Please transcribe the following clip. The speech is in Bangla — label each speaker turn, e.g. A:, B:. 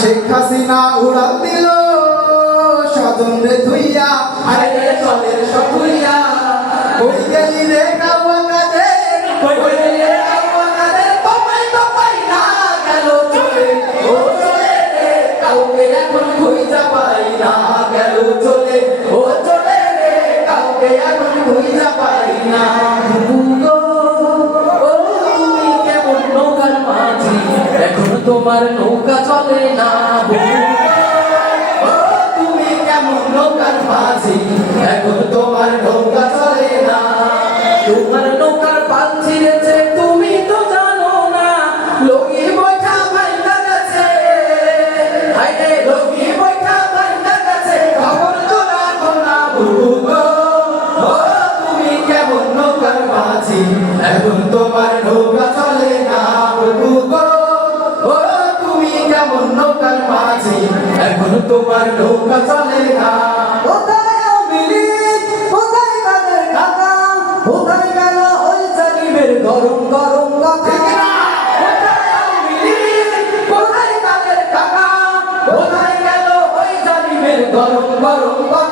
A: শেখ হাসিনা উড়াল দিল, স্বজন রে ধুইয়া,
B: আরে চলে সকুইয়া
A: কই গেলি রে কাওয়া কাদের
B: কই কই রে আমাদের পাপাই পাপাই না গেল চলে ও চলে রে কাউকে এখন খুঁজা পাই না গেল চলে চলে রে কাউকে এখন খুঁজা পাই না তোমার নৌকা চলে না তুমি কেমন নৌকার নৌকার মাঝি, এখন তোমার নৌকা চলে না
A: কোথায় লীগ? কোথায় কাদের কাকা? কোথায় গেল ওই জালিমের গরম গরম কথা?
B: তাদের গরম গরম কথা?